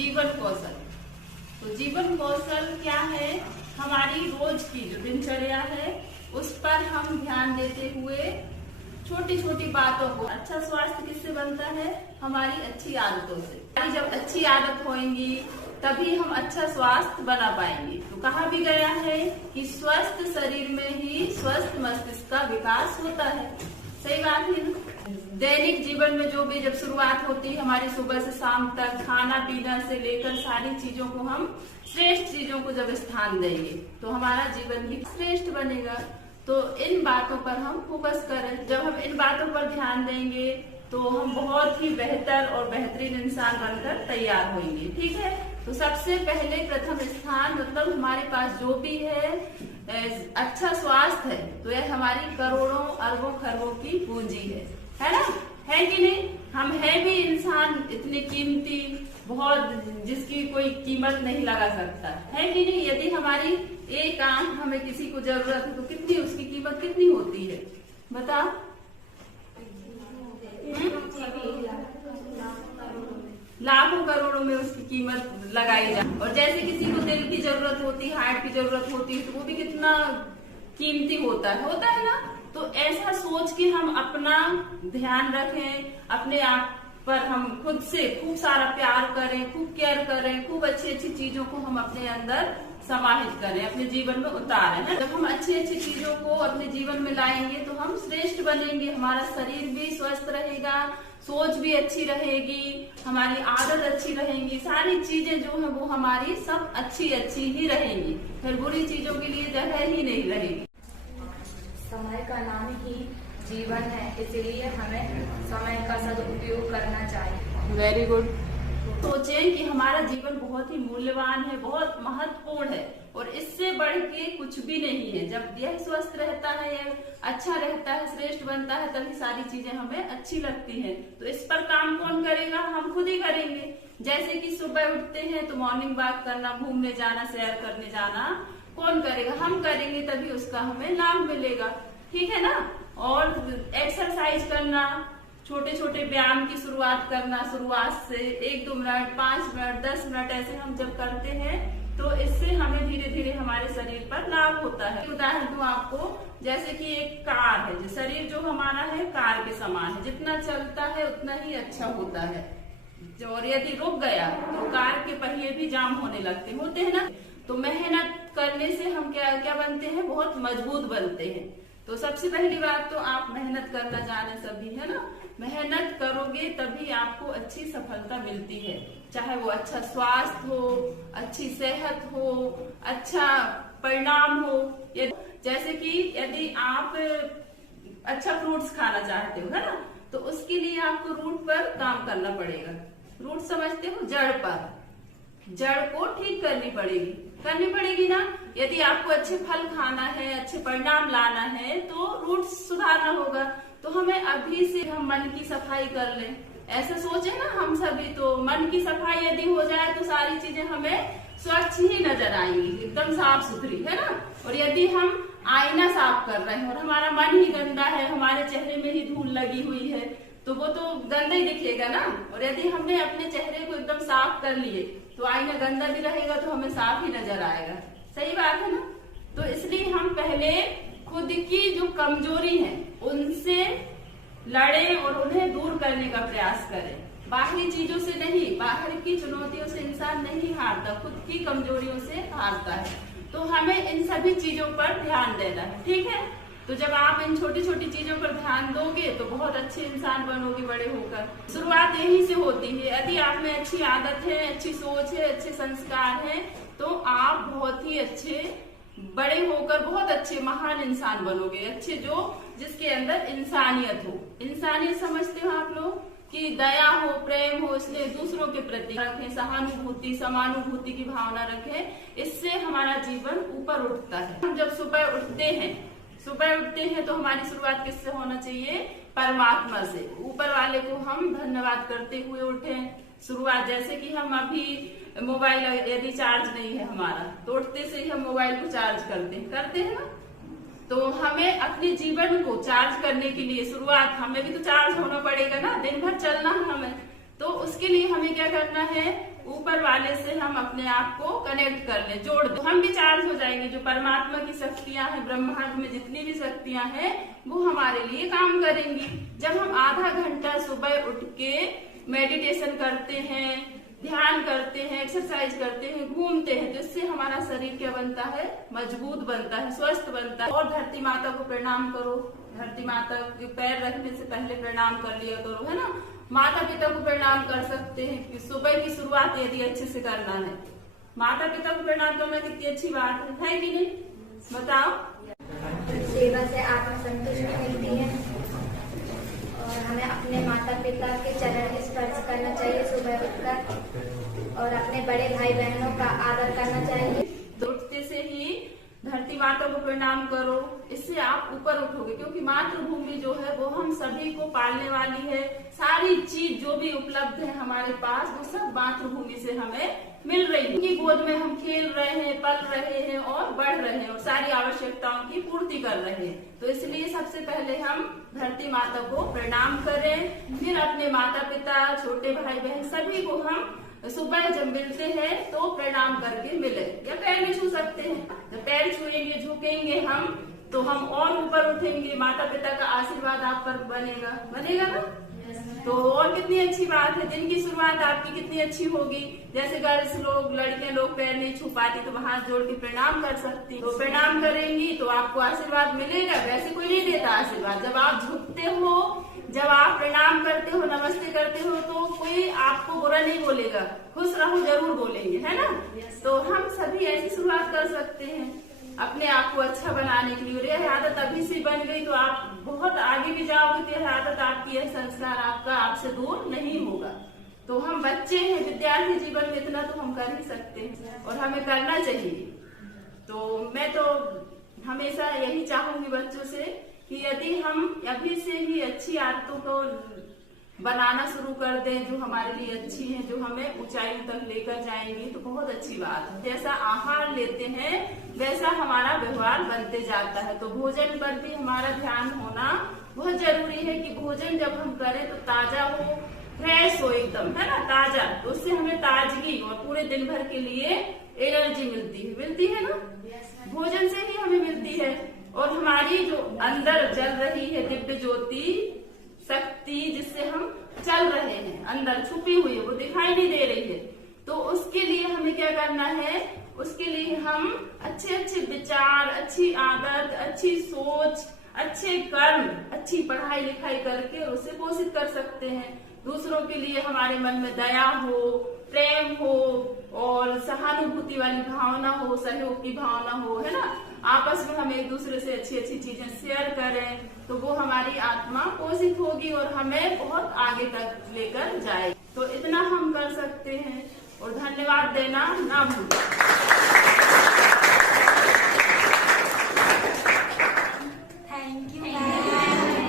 जीवन कौशल। तो जीवन कौशल क्या है? हमारी रोज की जो दिनचर्या है उस पर हम ध्यान देते हुए छोटी छोटी बातों को। अच्छा स्वास्थ्य किससे बनता है? हमारी अच्छी आदतों से। हमारी जब अच्छी आदत होगी तभी हम अच्छा स्वास्थ्य बना पाएंगे। तो कहा भी गया है कि स्वस्थ शरीर में ही स्वस्थ मस्तिष्क का विकास होता है। सही बात है ना? दैनिक जीवन में जो भी जब शुरुआत होती है हमारी सुबह से शाम तक, खाना पीना से लेकर सारी चीजों को हम श्रेष्ठ चीजों को जब स्थान देंगे तो हमारा जीवन भी श्रेष्ठ बनेगा। तो इन बातों पर हम फोकस करें। जब हम इन बातों पर ध्यान देंगे तो हम बहुत ही बेहतर और बेहतरीन इंसान बनकर तैयार होंगे। ठीक है? तो सबसे पहले प्रथम स्थान मतलब हमारे पास जो भी है अच्छा स्वास्थ्य है तो यह हमारी करोड़ों अरबों खरबों की पूंजी है ना? है कि नहीं? हम है भी इंसान इतने कीमती, बहुत जिसकी कोई कीमत नहीं लगा सकता, है कि नहीं? यदि हमारी एक आंख हमें किसी को जरूरत है तो कितनी उसकी कीमत कितनी होती है बता? लाखों करोड़ों में उसकी कीमत लगाई जाए। और जैसे किसी को दिल की जरूरत होती है, हार्ट की जरूरत होती है तो वो भी कितना कीमती होता है ना? तो ऐसा सोच के हम अपना ध्यान रखें, अपने आप पर हम खुद से खूब सारा प्यार करें, खूब केयर करें, खूब अच्छी अच्छी चीजों को हम अपने अंदर समाहित करें, अपने जीवन में उतारें। है जब हम अच्छी अच्छी चीजों को अपने जीवन में लाएंगे तो हम श्रेष्ठ बनेंगे। हमारा शरीर भी स्वस्थ रहेगा, सोच भी अच्छी रहेगी, हमारी आदत अच्छी रहेगी, सारी चीजें जो है वो हमारी सब अच्छी अच्छी ही रहेंगी। फिर बुरी चीजों के लिए जगह ही नहीं रहेगी। समय का नाम ही जीवन है, इसलिए हमें समय का सदुपयोग करना चाहिए। Very good. सोचें कि हमारा जीवन बहुत ही मूल्यवान है, बहुत महत्वपूर्ण है और इससे बढ़ के कुछ भी नहीं है। जब यह स्वस्थ रहता है, यह अच्छा रहता है, श्रेष्ठ बनता है, तभी सारी चीजें हमें अच्छी लगती हैं। तो इस पर काम कौन करेगा? हम खुद ही करेंगे। जैसे कि सुबह उठते हैं तो मॉर्निंग वॉक करना, घूमने जाना, सैर करने जाना कौन करेगा? हम करेंगे, तभी उसका हमें लाभ मिलेगा। ठीक है ना? और एक्सरसाइज करना, छोटे छोटे व्यायाम की शुरुआत करना, शुरुआत से 1-2 मिनट, 5 मिनट, 10 मिनट ऐसे हम जब करते हैं तो इससे हमें धीरे धीरे हमारे शरीर पर लाभ होता है। उदाहरण दूं आपको, जैसे कि एक कार है, जो शरीर जो हमारा है कार के समान है, जितना चलता है उतना ही अच्छा होता है। और यदि रुक गया तो कार के पहिए भी जाम होने लगते होते हैं ना? तो मेहनत करने से हम क्या बनते हैं? बहुत मजबूत बनते हैं। तो सबसे पहली बात तो आप मेहनत करना जाने सभी, है ना? मेहनत करोगे तभी आपको अच्छी सफलता मिलती है। चाहे वो अच्छा स्वास्थ्य हो, अच्छी सेहत हो, अच्छा परिणाम हो। जैसे कि यदि आप अच्छा फ्रूट्स खाना चाहते हो, है ना? तो उसके लिए आपको रूट पर काम करना पड़ेगा। रूट समझते हो? जड़ पर, जड़ को ठीक करनी पड़ेगी ना? यदि आपको अच्छे फल खाना है, अच्छे परिणाम लाना है तो रूट सुधारना होगा। तो हमें अभी से हम मन की सफाई कर लें। ऐसा सोचे ना हम सभी, तो मन की सफाई यदि हो जाए तो सारी चीजें हमें स्वच्छ ही नजर आएंगी, एकदम साफ सुथरी, है ना? और यदि हम आईना साफ कर रहे हैं और हमारा मन ही गंदा है, हमारे चेहरे में ही धूल लगी हुई है, तो वो तो गंदा ही दिखेगा ना? और यदि हमने अपने चेहरे को एकदम साफ कर लिए तो आईना गंदा भी रहेगा तो हमें साफ ही नजर आएगा। सही बात है ना? तो इसलिए हम पहले खुद की जो कमजोरी है उनसे लड़ें और उन्हें दूर करने का प्रयास करें। बाहरी चीजों से नहीं, बाहर की चुनौतियों से इंसान नहीं हारता, खुद की कमजोरियों से हारता है। तो हमें इन सभी चीजों पर ध्यान देना है। ठीक है? तो जब आप इन छोटी छोटी चीजों पर ध्यान दोगे तो बहुत अच्छे इंसान बनोगे बड़े होकर। शुरुआत यहीं से होती है। यदि आप में अच्छी आदत है, अच्छी सोच है, अच्छे संस्कार है तो आप बहुत ही अच्छे बड़े होकर बहुत अच्छे महान इंसान बनोगे। अच्छे जिसके अंदर इंसानियत हो। इंसानियत समझते हो आप लोग? कि दया हो, प्रेम हो, इसलिए दूसरों के प्रति रखें, सहानुभूति, समानुभूति की भावना रखें। इससे हमारा जीवन ऊपर उठता है। हम जब सुबह उठते हैं तो हमारी शुरुआत किससे होना चाहिए? परमात्मा से। ऊपर वाले को हम धन्यवाद करते हुए उठें। शुरुआत जैसे कि हम अभी मोबाइल यदि चार्ज नहीं है हमारा तो उठते से ही हम मोबाइल को चार्ज करते हैं ना? तो हमें अपने जीवन को चार्ज करने के लिए शुरुआत हमें भी तो चार्ज होना पड़ेगा ना, दिन भर चलना है हमें। तो उसके लिए हमें क्या करना है? ऊपर वाले से हम अपने आप को कनेक्ट कर ले, जोड़ दो, हम भी चार्ज हो जाएंगे। जो परमात्मा की शक्तियां हैं, ब्रह्मांड में जितनी भी शक्तियां हैं, वो हमारे लिए काम करेंगी। जब हम आधा घंटा सुबह उठ के मेडिटेशन करते हैं, ध्यान करते हैं, एक्सरसाइज करते हैं, घूमते हैं, तो इससे हमारा शरीर क्या बनता है? मजबूत बनता है, स्वस्थ बनता है। और धरती माता को प्रणाम करो, धरती माता के पैर रखने से पहले प्रणाम कर लिया करो, है ना। माता पिता को प्रणाम कर सकते हैं कि सुबह की शुरुआत यदि अच्छे से करना है, माता पिता को प्रणाम करना कितनी अच्छी बात है कि नहीं? बताओ। सेवा से आत्म संतुष्टि मिलती है और हमें अपने माता पिता के चरण स्पर्श करना चाहिए सुबह उठकर, और अपने बड़े भाई बहनों का आदर करना चाहिए। उठते से ही धरती माता को प्रणाम करो, इससे आप ऊपर उठोगे, क्योंकि मातृभूमि जो है वो हम सभी को पालने वाली है। सारी चीज जो भी उपलब्ध है हमारे पास, वो सब मातृभूमि से हमें मिल रही है। उनकी गोद में हम खेल रहे हैं, पल रहे हैं और बढ़ रहे हैं और सारी आवश्यकताओं की पूर्ति कर रहे हैं। तो इसलिए सबसे पहले हम धरती माता को प्रणाम करें, फिर अपने माता पिता, छोटे भाई बहन सभी को हम सुबह जब मिलते हैं तो प्रणाम करके मिले, या पैर भी छू सकते हैं। जब पैर छुएंगे, झुकेंगे हम, तो हम और ऊपर उठेंगे, माता पिता का आशीर्वाद आप पर बनेगा, बनेगा ना। तो और कितनी अच्छी बात है, दिन की शुरुआत आपकी कितनी अच्छी होगी। जैसे गर्ल्स लोग, लड़कियां लोग पैर नहीं छू पाती तो हाथ जोड़ के प्रणाम कर सकती, तो प्रणाम करेंगी तो आपको आशीर्वाद मिलेगा। वैसे कोई नहीं देता आशीर्वाद। जब आप झुकते हो, जब आप प्रणाम करते हो, नमस्ते करते हो, तो कोई आपको बुरा नहीं बोलेगा, खुश रहो जरूर बोलेंगे, है ना। तो हम सभी ऐसी शुरुआत कर सकते हैं अपने आप को अच्छा बनाने के लिए। और यह आदत अभी से बन गई तो आप बहुत आगे भी जाओगे, तो यह आदत आपकी, यह संस्कार आपका आपसे दूर नहीं होगा। तो हम बच्चे हैं, विद्यार्थी जीवन में इतना तो हम कर ही सकते हैं और हमें करना चाहिए। तो मैं तो हमेशा यही चाहूंगी बच्चों से कि यदि हम अभी से ही अच्छी आदतों को बनाना शुरू कर दें, जो हमारे लिए अच्छी हैं, जो हमें ऊंचाइयों तक लेकर जाएंगी, तो बहुत अच्छी बात है। जैसा आहार लेते हैं वैसा हमारा व्यवहार बनते जाता है। तो भोजन पर भी हमारा ध्यान होना बहुत जरूरी है कि भोजन जब हम करें तो ताजा हो, फ्रेश हो एकदम, है ना, ताजा। तो उससे हमें ताजगी और पूरे दिन भर के लिए एनर्जी मिलती है ना, भोजन से ही हमें मिलती है। और हमारी जो अंदर जल रही है दिव्य ज्योति शक्ति, जिससे हम चल रहे हैं, अंदर छुपी हुई है, वो दिखाई नहीं दे रही है। तो उसके लिए हमें क्या करना है? उसके लिए हम अच्छे अच्छे विचार, अच्छी आदत, अच्छी सोच, अच्छे कर्म, अच्छी पढ़ाई लिखाई करके उसे पोषित कर सकते हैं। दूसरों के लिए हमारे मन में दया हो, प्रेम हो और सहानुभूति वाली भावना हो, सहयोग की भावना हो, है ना। आपस में हम एक दूसरे से अच्छी अच्छी चीजें शेयर करें, तो वो हमारी आत्मा पोषित होगी और हमें बहुत आगे तक लेकर जाएगी। तो इतना हम कर सकते हैं और धन्यवाद देना ना भूलें।